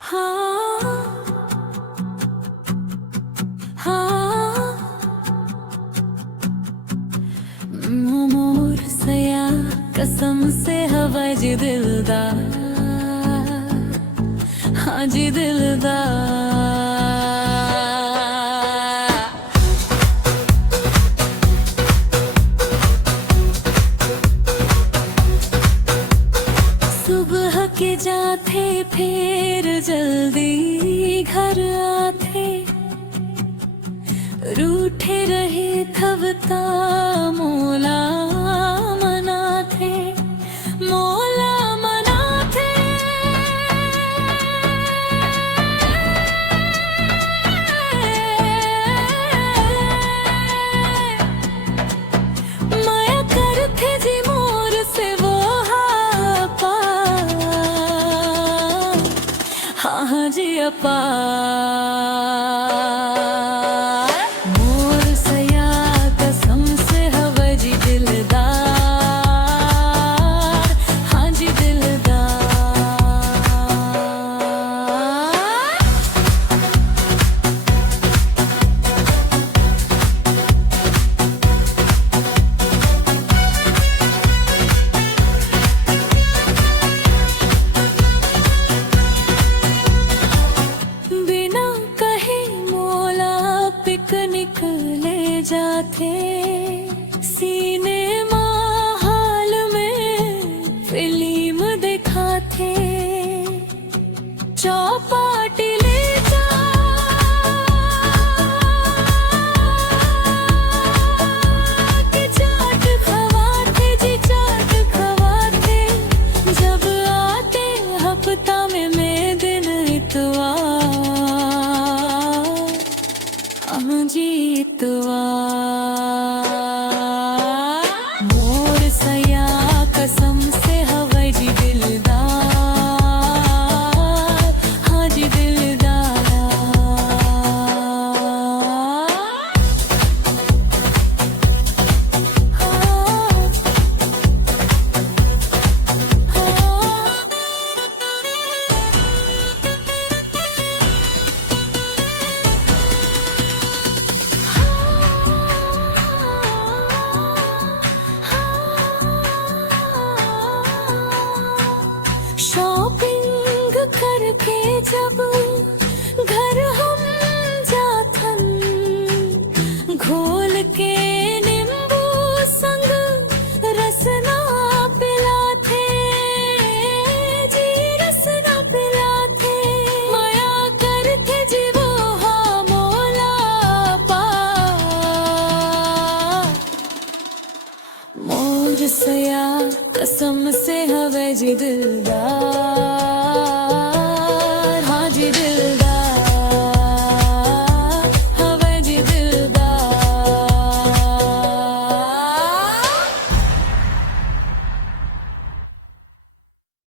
हाँ हाँ मोर सया कसम से हवा जी दिलदार, हाँ जी दिलदार। सुबह के जाते फिर जल्दी घर आते, रूठे रहे थवता मोला मनाथे, मोला मनाथे। माया करथे जी मोर से वो आपा, हाँ हाँ जी अपा। मोर सया कसम से हवा जी दिलदार, हाँ जी दिलदार। बिना कहे मोला पिकनिक ले जाते, सिनेमा हॉल में फिल्म दिखाते, चौपाटी ले जा के चाट खवाते जी, चाट खवाते। जब आते हफ्ता में दिन इतवार, जीतवा। मोर सया कसम से हवा जी दिलदार, हाँ जी दिलदार। हाँ, हाँ। शॉपिंग करके जब घर हम जाथन, घोल के नींबू संग रसना पिलाथे जी, रसना पिलाथे। माया करथे जी वो हाँ मोला पा। मोर सया कसम से हवा जी दिलदार,